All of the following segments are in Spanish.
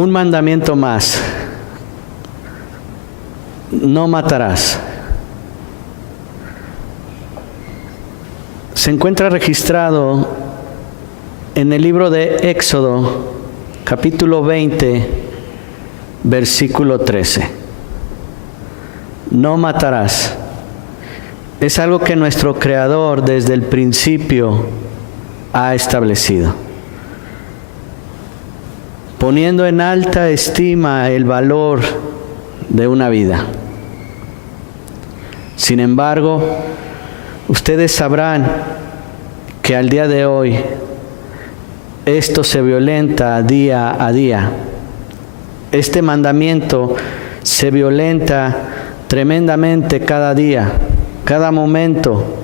un mandamiento más. No matarás. Se encuentra registrado en el libro de Éxodo, capítulo 20, versículo 13. No matarás. Es algo que nuestro Creador desde el principio ha establecido, poniendo en alta estima el valor de una vida. Sin embargo, ustedes sabrán que al día de hoy esto se violenta día a día. Este mandamiento se violenta tremendamente cada día, cada momento.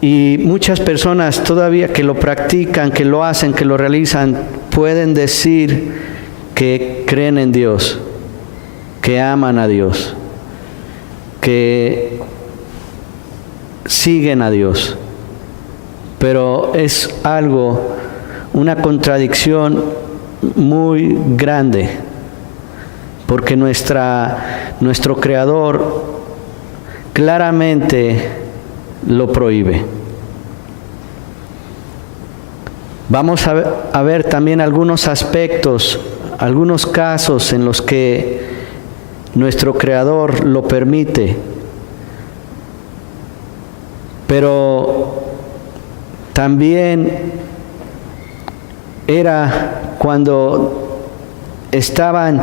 Y muchas personas todavía que lo practican, que lo hacen, que lo realizan, pueden decir que creen en Dios, que aman a Dios, que siguen a Dios. Pero es algo, una contradicción muy grande, porque nuestro Creador claramente lo prohíbe. Vamos a ver también algunos aspectos, algunos casos en los que nuestro Creador lo permite. Pero también era cuando estaban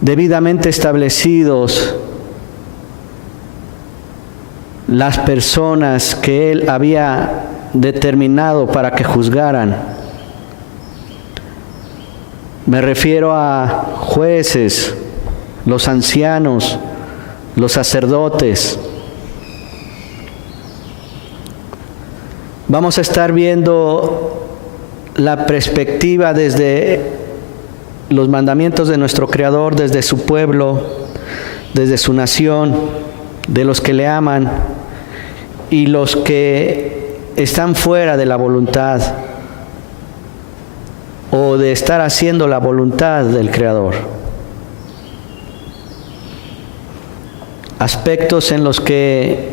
debidamente establecidos las personas que Él había determinado para que juzgaran. Me refiero a jueces, los ancianos, los sacerdotes. Vamos a estar viendo la perspectiva desde los mandamientos de nuestro Creador, desde su pueblo, desde su nación, de los que le aman y los que están fuera de la voluntad o de estar haciendo la voluntad del Creador. Aspectos en los que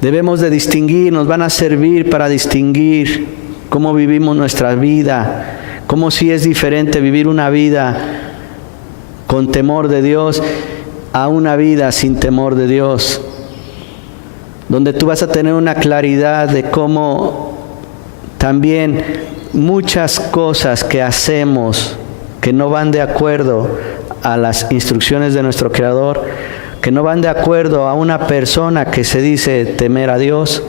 debemos de distinguir, nos van a servir para distinguir cómo vivimos nuestra vida, cómo sí es diferente vivir una vida con temor de Dios a una vida sin temor de Dios, donde tú vas a tener una claridad de cómo también muchas cosas que hacemos que no van de acuerdo a las instrucciones de nuestro Creador, que no van de acuerdo a una persona que se dice temer a Dios,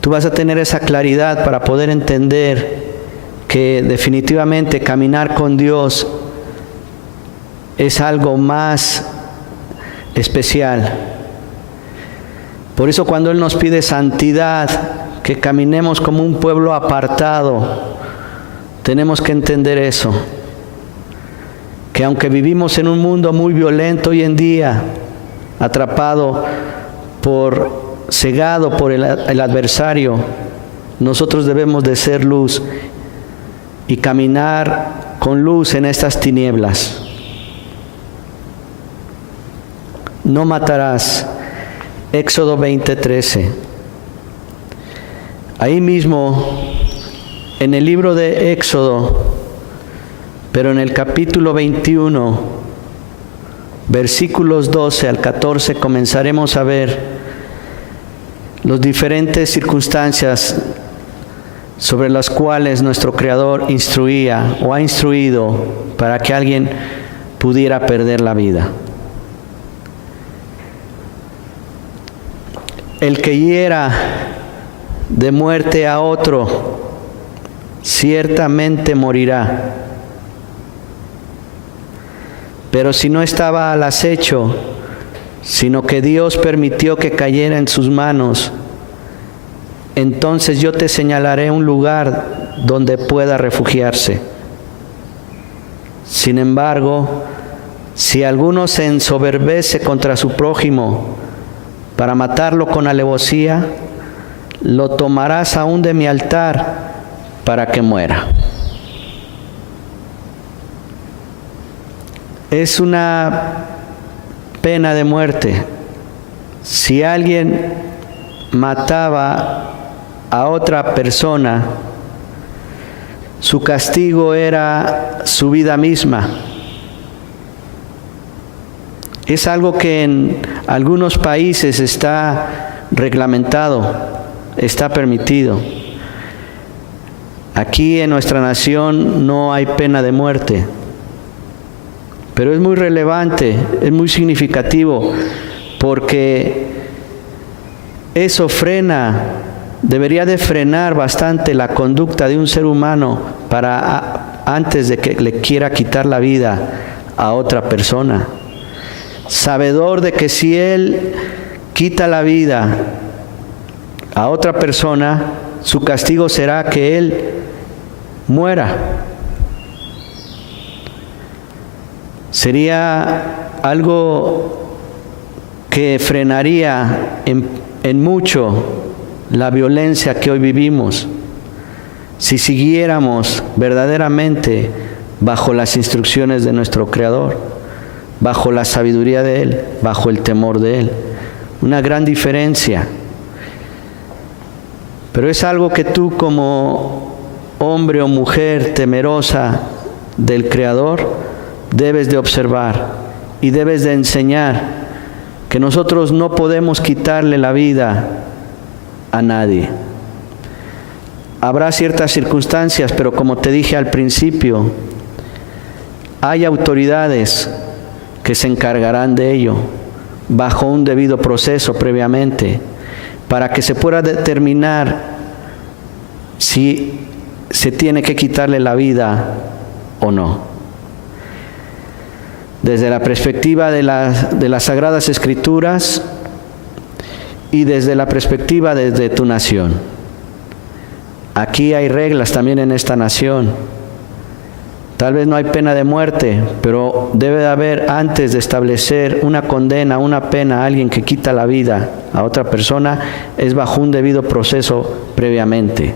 tú vas a tener esa claridad para poder entender que definitivamente caminar con Dios es algo más especial. Por eso cuando Él nos pide santidad, que caminemos como un pueblo apartado, tenemos que entender eso. Que aunque vivimos en un mundo muy violento hoy en día, cegado por el adversario, nosotros debemos de ser luz y caminar con luz en estas tinieblas. No matarás. Éxodo 20:13. Ahí mismo, en el libro de Éxodo, pero en el capítulo 21, versículos 12 al 14, comenzaremos a ver las diferentes circunstancias sobre las cuales nuestro Creador instruía o ha instruido para que alguien pudiera perder la vida. El que hiera de muerte a otro, ciertamente morirá. Pero si no estaba al acecho, sino que Dios permitió que cayera en sus manos, entonces yo te señalaré un lugar donde pueda refugiarse. Sin embargo, si alguno se ensoberbece contra su prójimo para matarlo con alevosía, lo tomarás aún de mi altar para que muera. Es una pena de muerte. Si alguien mataba a otra persona, su castigo era su vida misma. Es algo que en algunos países está reglamentado, está permitido. Aquí en nuestra nación no hay pena de muerte, pero es muy relevante, es muy significativo, porque eso debería de frenar bastante la conducta de un ser humano antes de que le quiera quitar la vida a otra persona. Sabedor de que si él quita la vida a otra persona, su castigo será que él muera. Sería algo que frenaría en mucho la violencia que hoy vivimos, si siguiéramos verdaderamente bajo las instrucciones de nuestro Creador, bajo la sabiduría de Él, bajo el temor de Él. Una gran diferencia. Pero es algo que tú, como hombre o mujer temerosa del Creador, debes de observar y debes de enseñar que nosotros no podemos quitarle la vida a nadie. Habrá ciertas circunstancias, pero como te dije al principio, hay autoridades que se encargarán de ello bajo un debido proceso previamente, para que se pueda determinar si se tiene que quitarle la vida o no. Desde la perspectiva de las Sagradas Escrituras y desde la perspectiva de tu nación. Aquí hay reglas también en esta nación. Tal vez no hay pena de muerte, pero debe de haber, antes de establecer una condena, una pena a alguien que quita la vida a otra persona, es bajo un debido proceso previamente,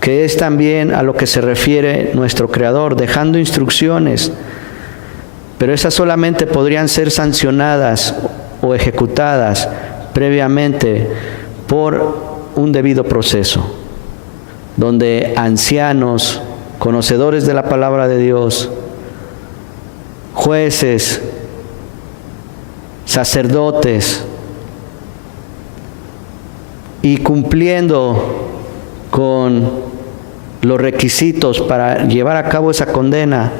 que es también a lo que se refiere nuestro Creador, dejando instrucciones, pero esas solamente podrían ser sancionadas o ejecutadas previamente por un debido proceso, donde ancianos, conocedores de la palabra de Dios, jueces, sacerdotes, y cumpliendo con los requisitos para llevar a cabo esa condena,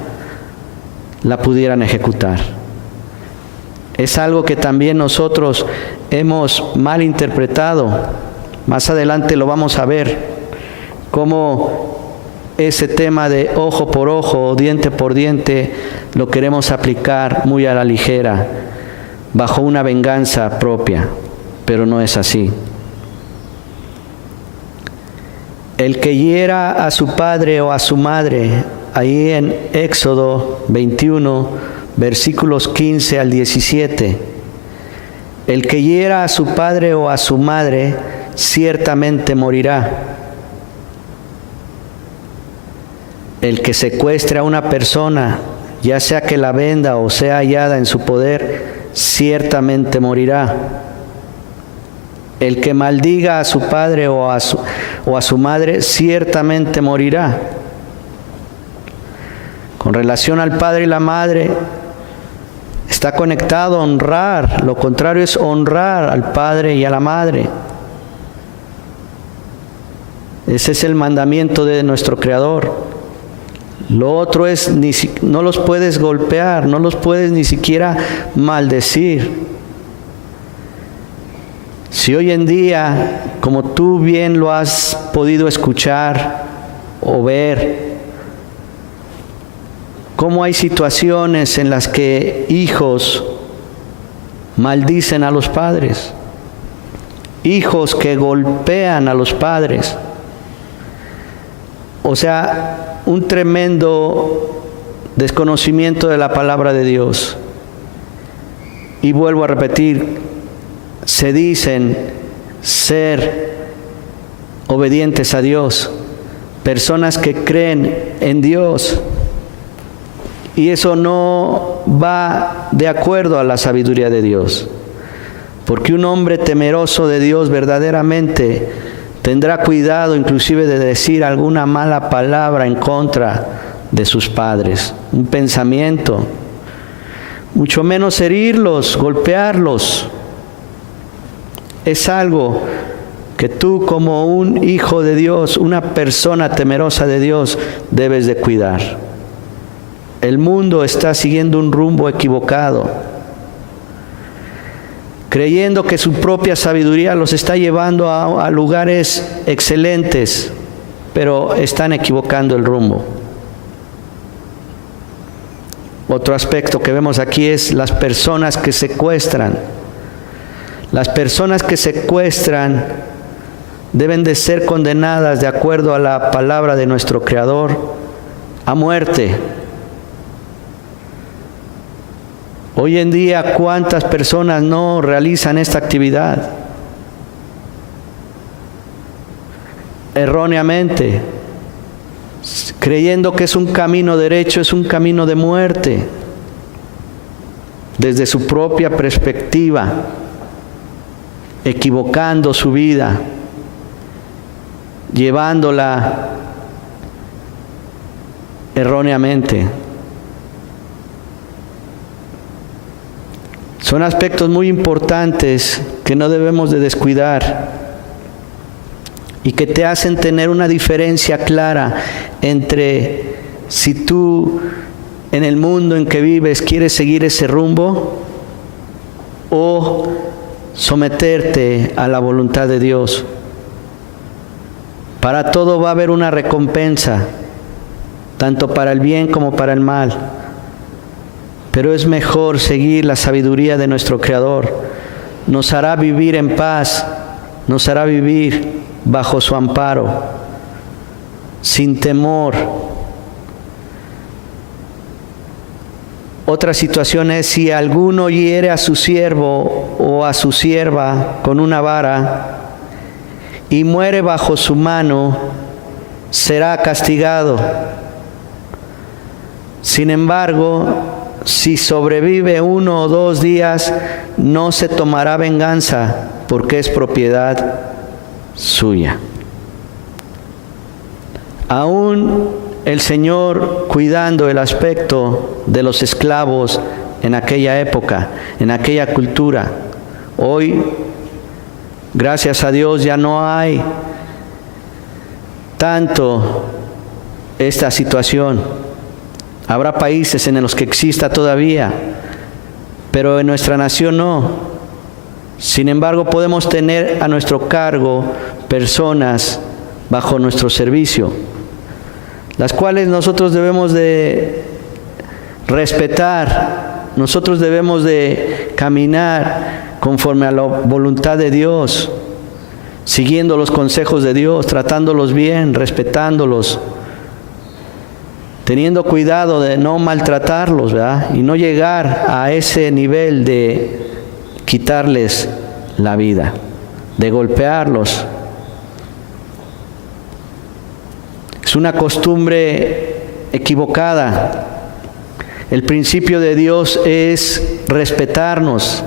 la pudieran ejecutar. Es algo que también nosotros hemos malinterpretado. Más adelante lo vamos a ver, cómo ese tema de ojo por ojo, diente por diente, lo queremos aplicar muy a la ligera, bajo una venganza propia, pero no es así. El que hiera a su padre o a su madre, ahí en Éxodo 21, versículos 15 al 17, el que hiera a su padre o a su madre, ciertamente morirá. El que secuestre a una persona, ya sea que la venda o sea hallada en su poder, ciertamente morirá. El que maldiga a su padre o a su madre, ciertamente morirá. Con relación al padre y la madre, está conectado a honrar. Lo contrario es honrar al padre y a la madre. Ese es el mandamiento de nuestro Creador. Lo otro es, no los puedes golpear, no los puedes ni siquiera maldecir. Si hoy en día, como tú bien lo has podido escuchar o ver, cómo hay situaciones en las que hijos maldicen a los padres, hijos que golpean a los padres. O sea, un tremendo desconocimiento de la palabra de Dios. Y vuelvo a repetir, se dicen ser obedientes a Dios, personas que creen en Dios. Y eso no va de acuerdo a la sabiduría de Dios. Porque un hombre temeroso de Dios verdaderamente tendrá cuidado inclusive de decir alguna mala palabra en contra de sus padres, un pensamiento, mucho menos herirlos, golpearlos. Es algo que tú como un hijo de Dios, una persona temerosa de Dios, debes de cuidar. El mundo está siguiendo un rumbo equivocado, creyendo que su propia sabiduría los está llevando a lugares excelentes, pero están equivocando el rumbo. Otro aspecto que vemos aquí es las personas que secuestran. Las personas que secuestran deben de ser condenadas de acuerdo a la palabra de nuestro Creador a muerte. Hoy en día, ¿cuántas personas no realizan esta actividad? Erróneamente, creyendo que es un camino derecho, es un camino de muerte, desde su propia perspectiva, equivocando su vida, llevándola erróneamente. Son aspectos muy importantes que no debemos de descuidar y que te hacen tener una diferencia clara entre si tú en el mundo en que vives quieres seguir ese rumbo o someterte a la voluntad de Dios. Para todo va a haber una recompensa, tanto para el bien como para el mal. Pero es mejor seguir la sabiduría de nuestro Creador. Nos hará vivir en paz, nos hará vivir bajo su amparo, sin temor. Otra situación es si alguno hiere a su siervo o a su sierva con una vara y muere bajo su mano, será castigado. Sin embargo, si sobrevive 1 o 2 días, no se tomará venganza, porque es propiedad suya. Aún el Señor cuidando el aspecto de los esclavos en aquella época, en aquella cultura. Hoy, gracias a Dios, ya no hay tanto esta situación. Habrá países en los que exista todavía, pero en nuestra nación no. Sin embargo, podemos tener a nuestro cargo personas bajo nuestro servicio, las cuales nosotros debemos de respetar, nosotros debemos de caminar conforme a la voluntad de Dios, siguiendo los consejos de Dios, tratándolos bien, respetándolos, teniendo cuidado de no maltratarlos, ¿verdad? Y no llegar a ese nivel de quitarles la vida, de golpearlos. Es una costumbre equivocada. El principio de Dios es respetarnos.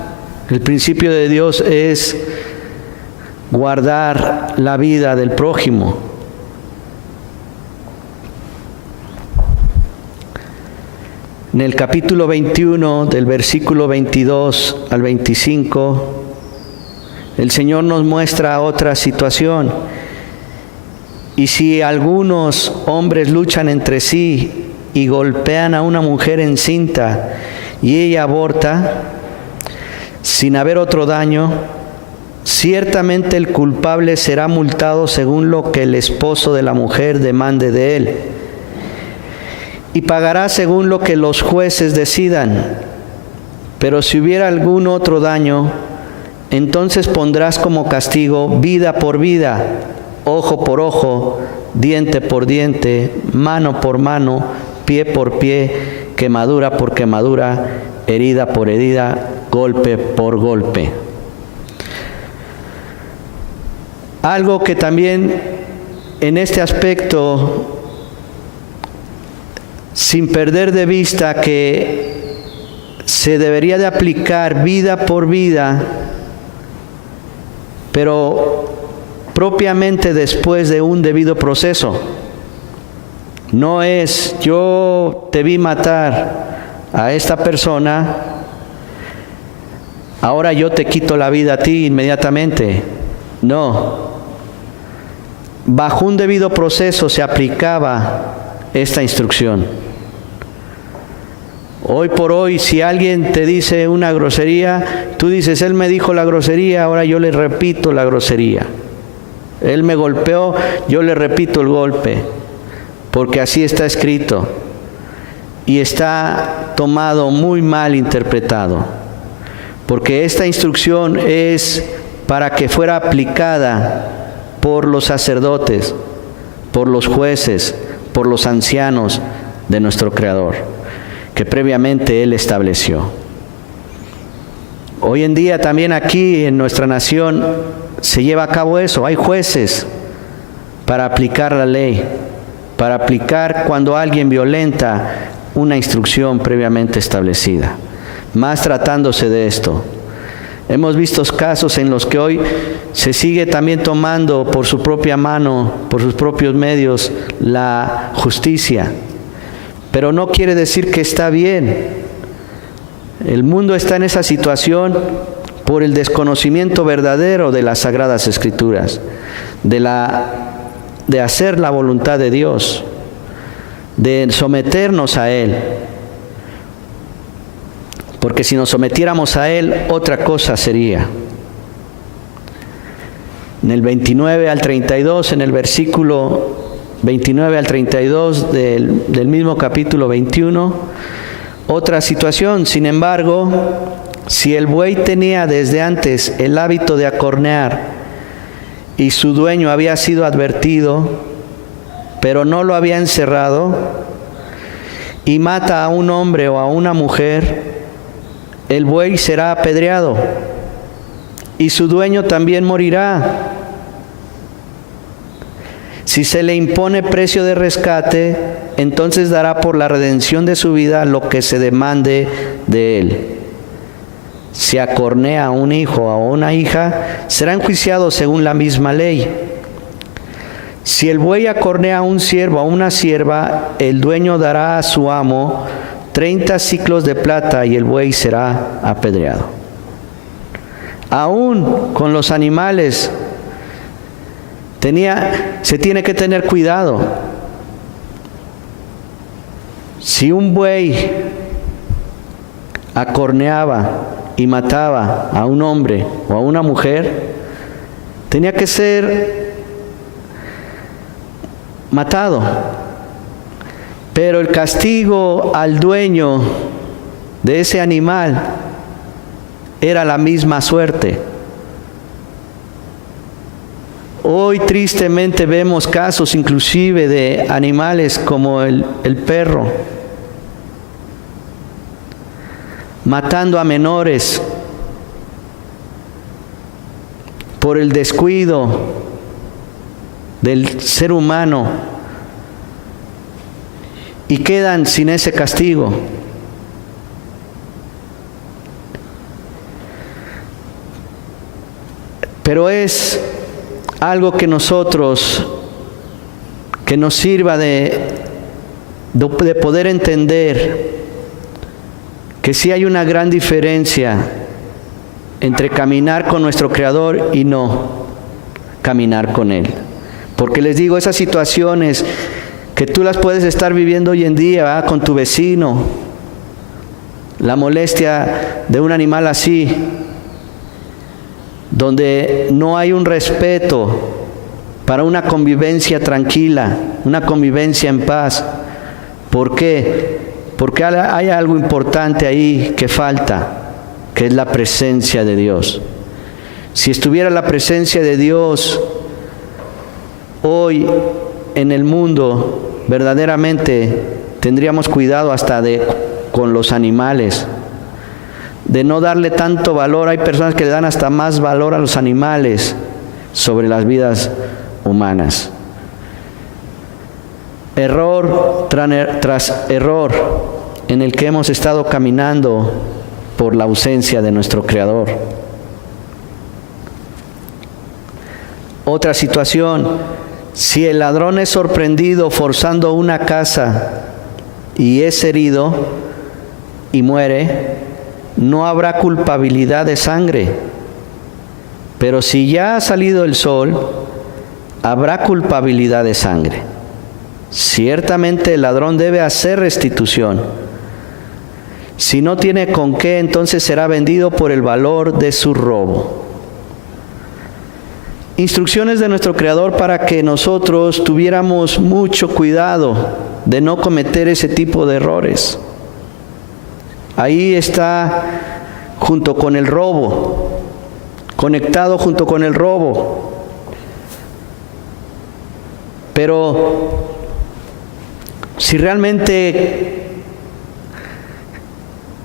El principio de Dios es guardar la vida del prójimo. En el capítulo 21, del versículo 22 al 25, el Señor nos muestra otra situación. Y si algunos hombres luchan entre sí y golpean a una mujer encinta y ella aborta, sin haber otro daño, ciertamente el culpable será multado según lo que el esposo de la mujer demande de él, y pagará según lo que los jueces decidan. Pero si hubiera algún otro daño, entonces pondrás como castigo vida por vida, ojo por ojo, diente por diente, mano por mano, pie por pie, quemadura por quemadura, herida por herida, golpe por golpe. Algo que también en este aspecto, sin perder de vista que se debería de aplicar vida por vida, pero propiamente después de un debido proceso. No es, yo te vi matar a esta persona, ahora yo te quito la vida a ti inmediatamente. No. Bajo un debido proceso se aplicaba esta instrucción. Hoy por hoy, si alguien te dice una grosería, tú dices, él me dijo la grosería, ahora yo le repito la grosería. Él me golpeó, yo le repito el golpe, porque así está escrito. Y está tomado muy mal interpretado, porque esta instrucción es para que fuera aplicada por los sacerdotes, por los jueces, por los ancianos de nuestro Creador, que previamente Él estableció. Hoy en día también aquí en nuestra nación se lleva a cabo eso. Hay jueces para aplicar la ley, para aplicar cuando alguien violenta una instrucción previamente establecida. Más tratándose de esto. Hemos visto casos en los que hoy se sigue también tomando por su propia mano, por sus propios medios, la justicia. Pero no quiere decir que está bien. El mundo está en esa situación por el desconocimiento verdadero de las Sagradas Escrituras, de hacer la voluntad de Dios, de someternos a Él. Porque si nos sometiéramos a Él, otra cosa sería. En el 29 al 32, en el versículo 29 al 32 del mismo capítulo 21, otra situación. Sin embargo, si el buey tenía desde antes el hábito de acornear y su dueño había sido advertido, pero no lo había encerrado, y mata a un hombre o a una mujer, el buey será apedreado y su dueño también morirá. Si se le impone precio de rescate, entonces dará por la redención de su vida lo que se demande de él. Si acornea a un hijo o a una hija, será enjuiciado según la misma ley. Si el buey acornea a un siervo o a una sierva, el dueño dará a su amo 30 siclos de plata y el buey será apedreado. Aún con los animales se tiene que tener cuidado. Si un buey acorneaba y mataba a un hombre o a una mujer, tenía que ser matado. Pero el castigo al dueño de ese animal era la misma suerte. Hoy tristemente vemos casos inclusive de animales como el perro, matando a menores por el descuido del ser humano. Y quedan sin ese castigo. Pero es algo que nosotros, que nos sirva de poder entender que sí hay una gran diferencia entre caminar con nuestro Creador y no caminar con Él. Porque les digo, esas situaciones que tú las puedes estar viviendo hoy en día, ¿verdad?, con tu vecino, la molestia de un animal así, donde no hay un respeto para una convivencia tranquila, una convivencia en paz. ¿Por qué? Porque hay algo importante ahí que falta, que es la presencia de Dios. Si estuviera la presencia de Dios hoy en el mundo, verdaderamente tendríamos cuidado hasta con los animales, de no darle tanto valor. Hay personas que le dan hasta más valor a los animales sobre las vidas humanas. Error tras error en el que hemos estado caminando por la ausencia de nuestro Creador. Otra situación: si el ladrón es sorprendido forzando una casa y es herido y muere, no habrá culpabilidad de sangre. Pero si ya ha salido el sol, habrá culpabilidad de sangre. Ciertamente el ladrón debe hacer restitución. Si no tiene con qué, entonces será vendido por el valor de su robo. Instrucciones de nuestro Creador para que nosotros tuviéramos mucho cuidado de no cometer ese tipo de errores. Ahí está junto con el robo, conectado junto con el robo. Pero si realmente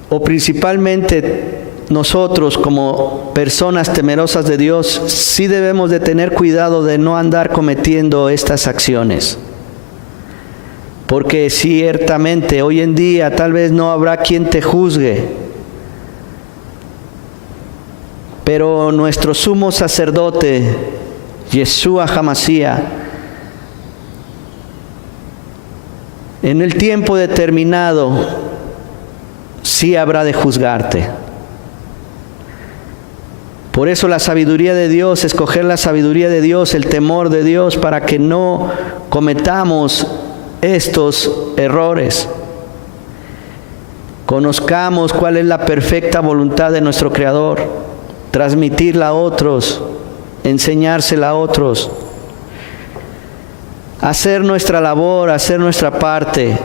o principalmente nosotros como personas temerosas de Dios, sí debemos de tener cuidado de no andar cometiendo estas acciones. Porque ciertamente hoy en día tal vez no habrá quien te juzgue, pero nuestro sumo sacerdote, Yeshua HaMashiach, en el tiempo determinado, sí habrá de juzgarte. Por eso la sabiduría de Dios, escoger la sabiduría de Dios, el temor de Dios, para que no cometamos estos errores. Conozcamos cuál es la perfecta voluntad de nuestro Creador, transmitirla a otros, enseñársela a otros, hacer nuestra labor, hacer nuestra parte.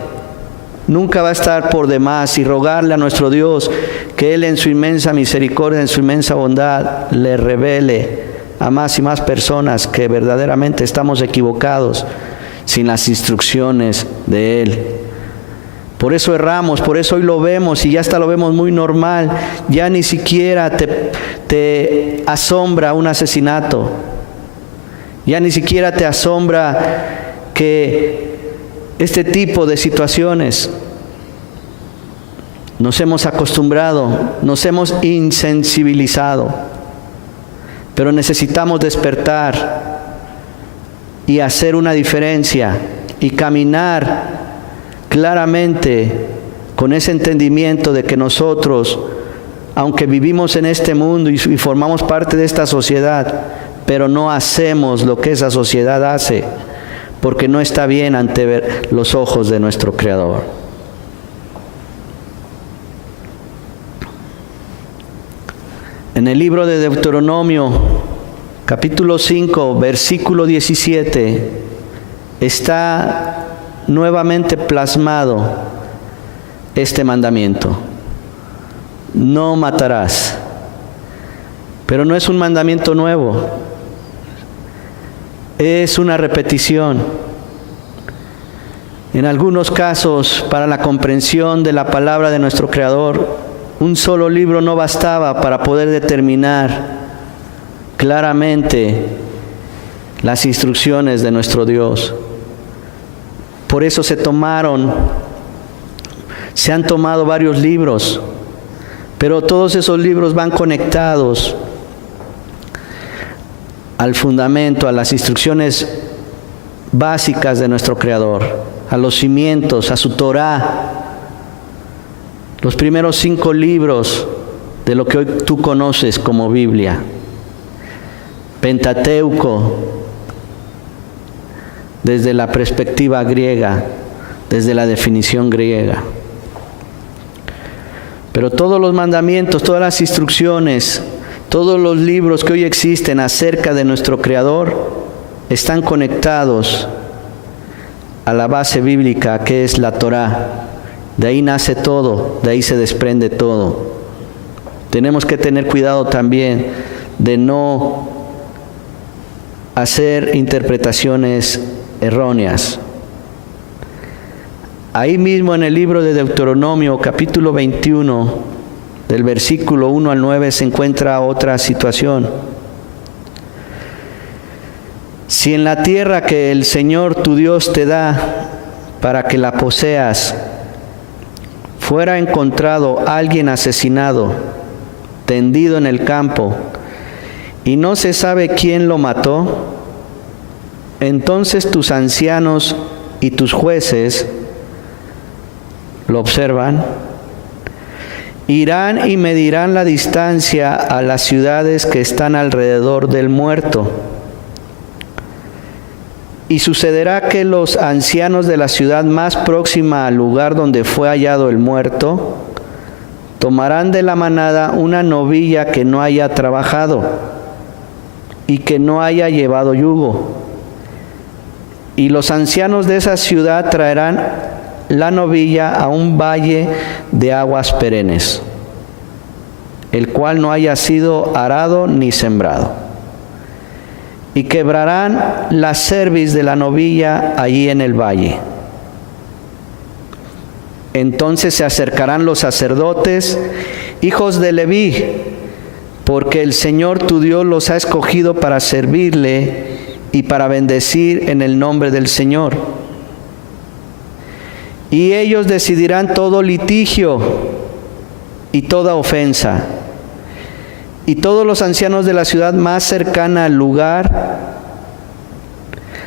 Nunca va a estar por demás, y rogarle a nuestro Dios que Él en su inmensa misericordia, en su inmensa bondad, le revele a más y más personas que verdaderamente estamos equivocados sin las instrucciones de Él. Por eso erramos, por eso hoy lo vemos y ya hasta lo vemos muy normal. Ya ni siquiera te asombra un asesinato. Ya ni siquiera te asombra que este tipo de situaciones nos hemos acostumbrado, nos hemos insensibilizado, pero necesitamos despertar y hacer una diferencia y caminar claramente con ese entendimiento de que nosotros, aunque vivimos en este mundo y formamos parte de esta sociedad, pero no hacemos lo que esa sociedad hace, porque no está bien ante los ojos de nuestro Creador. En el libro de Deuteronomio, capítulo 5, versículo 17, está nuevamente plasmado este mandamiento: no matarás. Pero no es un mandamiento nuevo, es una repetición. En algunos casos, para la comprensión de la palabra de nuestro Creador, un solo libro no bastaba para poder determinar claramente las instrucciones de nuestro Dios. Por eso se han tomado varios libros, pero todos esos libros van conectados al fundamento, a las instrucciones básicas de nuestro Creador, a los cimientos, a su Torá, los primeros 5 libros de lo que hoy tú conoces como Biblia, Pentateuco, desde la perspectiva griega, desde la definición griega. Pero todos los mandamientos, todas las instrucciones, todos los libros que hoy existen acerca de nuestro Creador están conectados a la base bíblica que es la Torá. De ahí nace todo, de ahí se desprende todo. Tenemos que tener cuidado también de no hacer interpretaciones erróneas. Ahí mismo en el libro de Deuteronomio, capítulo 21, del versículo 1 al 9, se encuentra otra situación. Si en la tierra que el Señor tu Dios te da para que la poseas, fuera encontrado alguien asesinado, tendido en el campo, y no se sabe quién lo mató, entonces tus ancianos y tus jueces lo observan, irán y medirán la distancia a las ciudades que están alrededor del muerto. Y sucederá que los ancianos de la ciudad más próxima al lugar donde fue hallado el muerto, tomarán de la manada una novilla que no haya trabajado y que no haya llevado yugo. Y los ancianos de esa ciudad traerán la novilla a un valle de aguas perennes, el cual no haya sido arado ni sembrado. Y quebrarán la cerviz de la novilla allí en el valle. Entonces se acercarán los sacerdotes, hijos de Leví, porque el Señor tu Dios los ha escogido para servirle y para bendecir en el nombre del Señor. Y ellos decidirán todo litigio y toda ofensa. Y todos los ancianos de la ciudad más cercana al lugar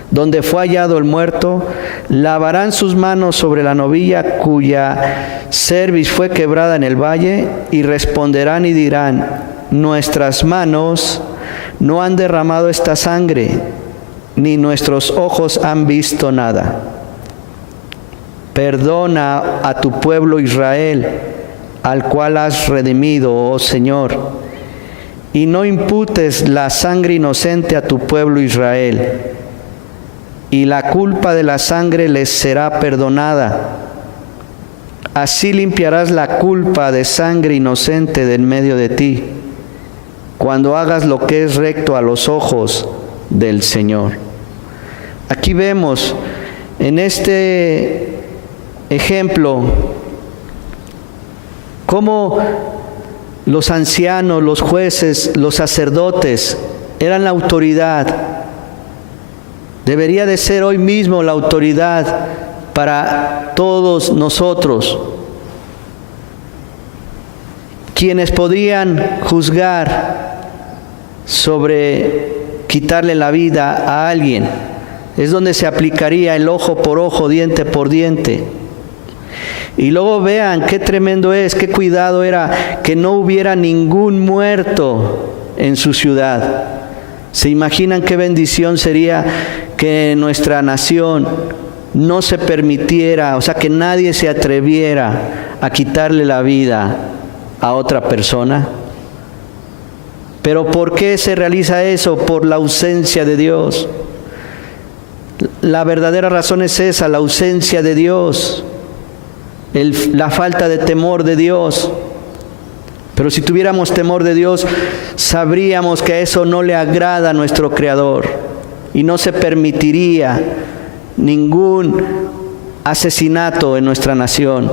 donde fue hallado el muerto, lavarán sus manos sobre la novilla cuya cerviz fue quebrada en el valle, y responderán y dirán: nuestras manos no han derramado esta sangre, ni nuestros ojos han visto nada. Perdona a tu pueblo Israel, al cual has redimido, oh Señor, y no imputes la sangre inocente a tu pueblo Israel, y la culpa de la sangre les será perdonada. Así limpiarás la culpa de sangre inocente de en medio de ti, cuando hagas lo que es recto a los ojos del Señor. Aquí vemos en este ejemplo cómo los ancianos, los jueces, los sacerdotes eran la autoridad. Debería de ser hoy mismo la autoridad para todos nosotros, quienes podían juzgar sobre quitarle la vida a alguien. Es donde se aplicaría el ojo por ojo, diente por diente. Y luego vean qué tremendo es, qué cuidado era que no hubiera ningún muerto en su ciudad. ¿Se imaginan qué bendición sería que en nuestra nación no se permitiera, o sea, que nadie se atreviera a quitarle la vida a otra persona? ¿Pero por qué se realiza eso? Por la ausencia de Dios. La verdadera razón es esa, la ausencia de Dios. La falta de temor de Dios. Pero si tuviéramos temor de Dios, sabríamos que eso no le agrada a nuestro Creador y no se permitiría ningún asesinato en nuestra nación,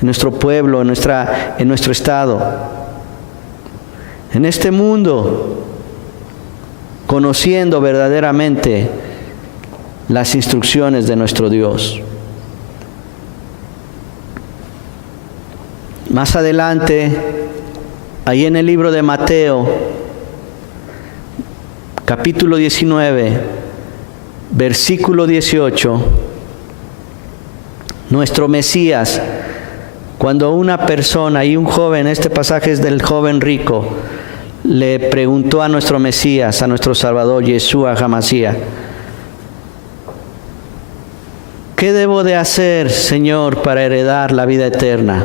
en nuestro pueblo, en nuestro estado, en este mundo, conociendo verdaderamente las instrucciones de nuestro Dios. Más adelante, ahí en el libro de Mateo, capítulo 19, versículo 18, nuestro Mesías, cuando una persona y un joven, este pasaje es del joven rico, le preguntó a nuestro Mesías, a nuestro Salvador, Yeshua HaMashiach: ¿qué debo de hacer, Señor, para heredar la vida eterna?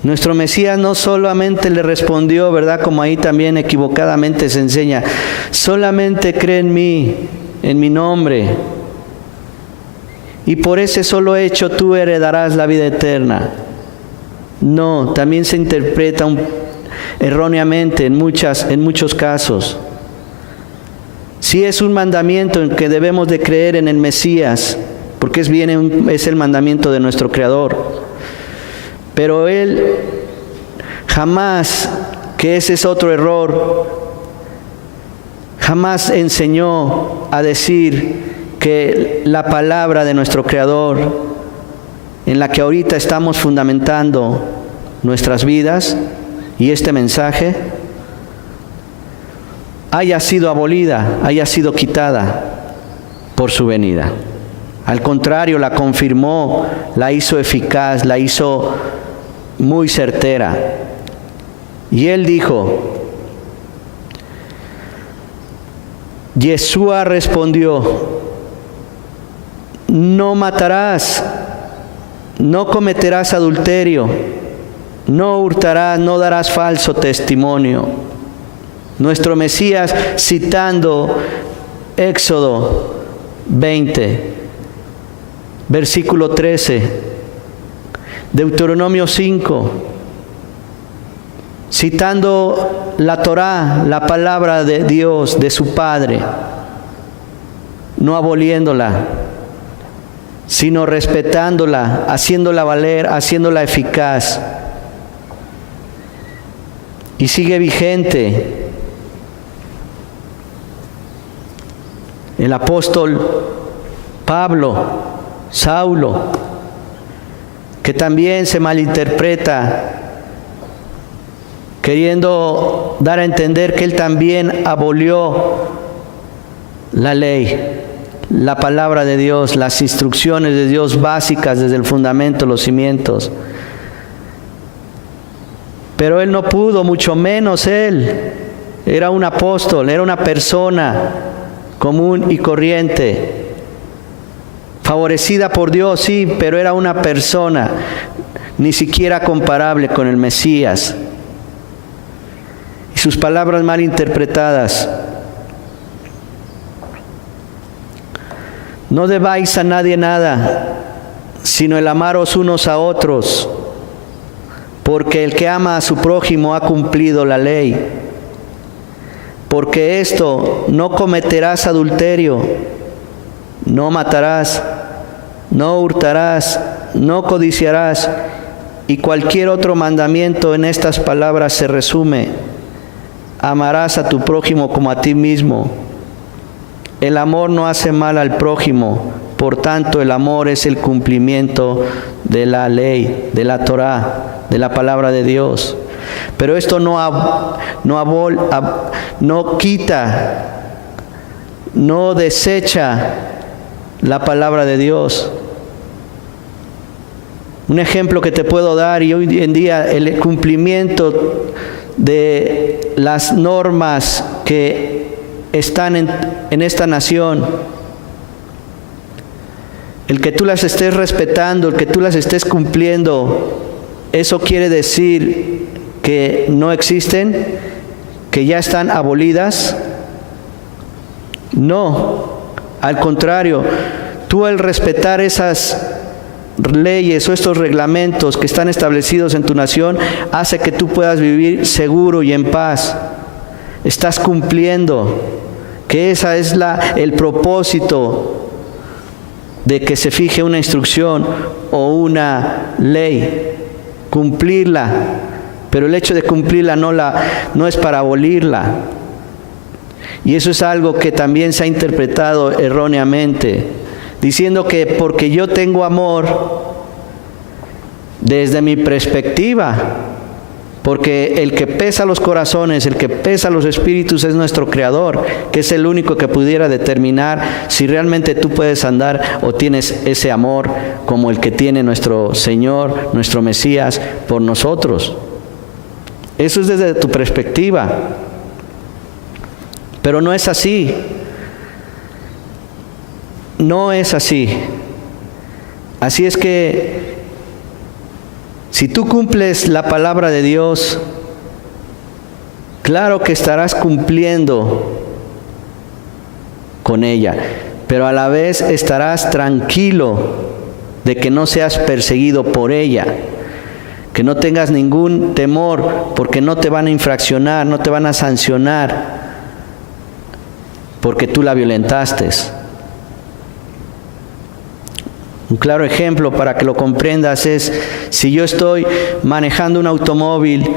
Nuestro Mesías no solamente le respondió, ¿verdad?, como ahí también equivocadamente se enseña: solamente cree en mí, en mi nombre, y por ese solo hecho tú heredarás la vida eterna. No, también se interpreta erróneamente en muchos casos. Sí es un mandamiento en que debemos de creer en el Mesías, porque es el mandamiento de nuestro Creador. Pero Él jamás, que ese es otro error, jamás enseñó a decir que la palabra de nuestro Creador, en la que ahorita estamos fundamentando nuestras vidas y este mensaje, haya sido abolida, haya sido quitada por su venida. Al contrario, la confirmó, la hizo eficaz, la hizo muy certera. Y él dijo, Yeshua respondió, no matarás, no cometerás adulterio, no hurtarás, no darás falso testimonio. Nuestro Mesías, citando Éxodo 20, versículo 13, Deuteronomio 5, citando la Torá, la palabra de Dios, de su Padre, no aboliéndola, sino respetándola, haciéndola valer, haciéndola eficaz. Y sigue vigente. El apóstol Pablo, Saulo, que también se malinterpreta, queriendo dar a entender que él también abolió la ley, la palabra de Dios, las instrucciones de Dios básicas desde el fundamento, los cimientos. Pero él no pudo, mucho menos él. Era un apóstol, era una persona común y corriente, favorecida por Dios, sí, pero era una persona ni siquiera comparable con el Mesías. Y sus palabras mal interpretadas. No debáis a nadie nada, sino el amaros unos a otros, porque el que ama a su prójimo ha cumplido la ley. Porque esto, no cometerás adulterio, no matarás, no hurtarás, no codiciarás, y cualquier otro mandamiento en estas palabras se resume: amarás a tu prójimo como a ti mismo. El amor no hace mal al prójimo, por tanto el amor es el cumplimiento de la ley, de la Torá, de la palabra de Dios. Pero esto no quita, no desecha la palabra de Dios. Un ejemplo que te puedo dar, y hoy en día el cumplimiento de las normas que están en esta nación, el que tú las estés respetando, el que tú las estés cumpliendo, ¿eso quiere decir que no existen, que ya están abolidas? No, al contrario, tú al respetar esas leyes o estos reglamentos que están establecidos en tu nación, hace que tú puedas vivir seguro y en paz. Estás cumpliendo, que esa es el propósito de que se fije una instrucción o una ley, cumplirla. Pero el hecho de cumplirla no es para abolirla. Y eso es algo que también se ha interpretado erróneamente, diciendo que porque yo tengo amor, desde mi perspectiva, porque el que pesa los corazones, el que pesa los espíritus es nuestro Creador, que es el único que pudiera determinar si realmente tú puedes andar o tienes ese amor como el que tiene nuestro Señor, nuestro Mesías, por nosotros. Eso es desde tu perspectiva. Pero no es así. No es así. Así es que si tú cumples la palabra de Dios, claro que estarás cumpliendo con ella, pero a la vez estarás tranquilo de que no seas perseguido por ella, que no tengas ningún temor porque no te van a infraccionar, no te van a sancionar porque tú la violentaste. Un claro ejemplo para que lo comprendas es, si yo estoy manejando un automóvil,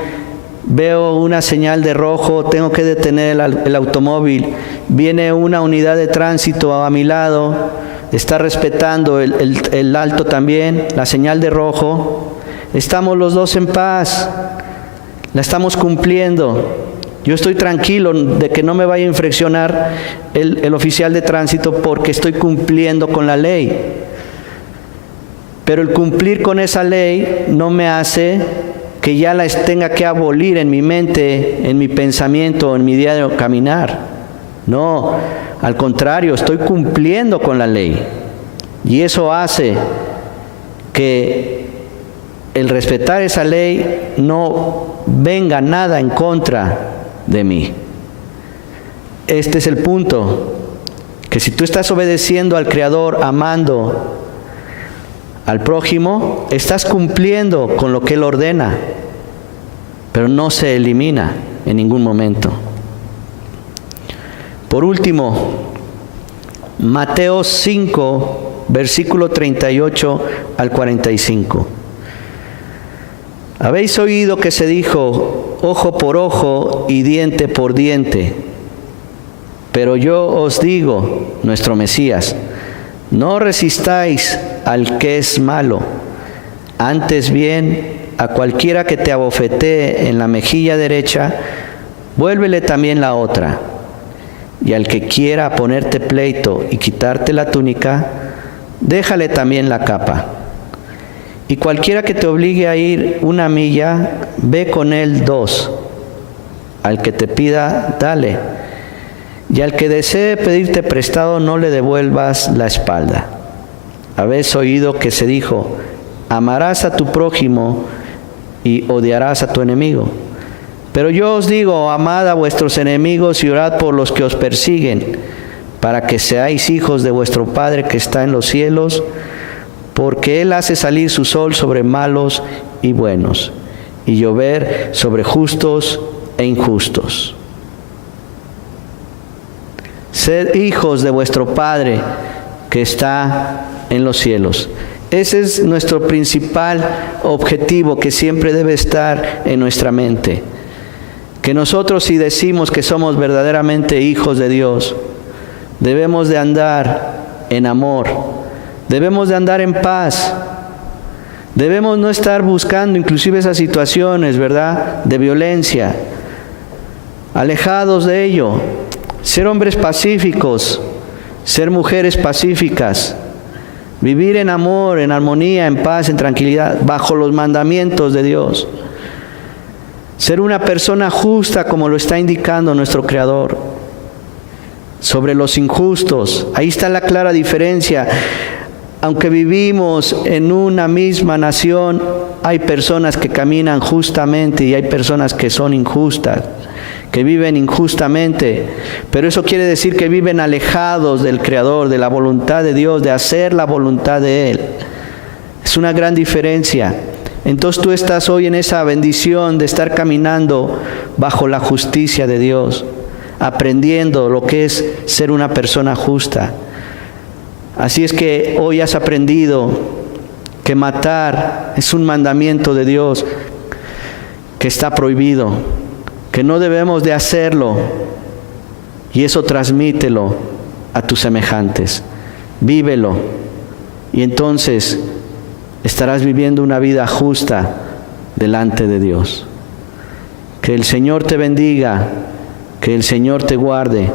veo una señal de rojo, tengo que detener el automóvil, viene una unidad de tránsito a mi lado, está respetando el alto también, la señal de rojo, estamos los dos en paz, la estamos cumpliendo. Yo estoy tranquilo de que no me vaya a infraccionar el oficial de tránsito porque estoy cumpliendo con la ley. Pero el cumplir con esa ley no me hace que ya la tenga que abolir en mi mente, en mi pensamiento, en mi diario caminar. No, al contrario, estoy cumpliendo con la ley. Y eso hace que el respetar esa ley no venga nada en contra de mí. Este es el punto, que si tú estás obedeciendo al Creador, amando al prójimo, estás cumpliendo con lo que Él ordena, pero no se elimina en ningún momento. Por último, Mateo 5, versículo 38 al 45. Habéis oído que se dijo, ojo por ojo y diente por diente. Pero yo os digo, nuestro Mesías, no resistáis al que es malo, antes bien a cualquiera que te abofetee en la mejilla derecha, vuélvele también la otra. Y al que quiera ponerte pleito y quitarte la túnica, déjale también la capa. Y cualquiera que te obligue a ir 1 milla, ve con él 2. Al que te pida, dale. Y al que desee pedirte prestado, no le devuelvas la espalda. Habéis oído que se dijo, amarás a tu prójimo y odiarás a tu enemigo. Pero yo os digo, amad a vuestros enemigos y orad por los que os persiguen, para que seáis hijos de vuestro Padre que está en los cielos, porque Él hace salir su sol sobre malos y buenos, y llover sobre justos e injustos. Sed hijos de vuestro Padre que está en los cielos. Ese es nuestro principal objetivo que siempre debe estar en nuestra mente. Que nosotros, si decimos que somos verdaderamente hijos de Dios, debemos de andar en amor, debemos de andar en paz, debemos no estar buscando inclusive esas situaciones, ¿verdad?, de violencia, alejados de ello, ser hombres pacíficos, ser mujeres pacíficas, vivir en amor, en armonía, en paz, en tranquilidad, bajo los mandamientos de Dios. Ser una persona justa como lo está indicando nuestro Creador. Sobre los injustos, ahí está la clara diferencia. Aunque vivimos en una misma nación, hay personas que caminan justamente y hay personas que son injustas, que viven injustamente. Pero eso quiere decir que viven alejados del Creador, de la voluntad de Dios, de hacer la voluntad de Él. Es una gran diferencia. Entonces tú estás hoy en esa bendición de estar caminando bajo la justicia de Dios, aprendiendo lo que es ser una persona justa. Así es que hoy has aprendido que matar es un mandamiento de Dios que está prohibido, que no debemos de hacerlo, y eso transmítelo a tus semejantes, vívelo, y entonces estarás viviendo una vida justa delante de Dios. Que el Señor te bendiga, que el Señor te guarde,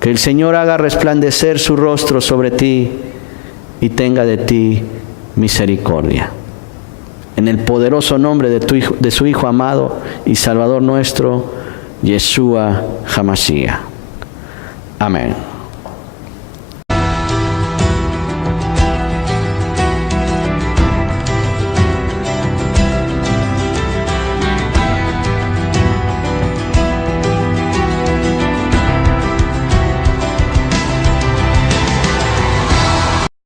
que el Señor haga resplandecer su rostro sobre ti y tenga de ti misericordia. En el poderoso nombre de su Hijo amado y Salvador nuestro, Yeshua HaMashiach. Amén.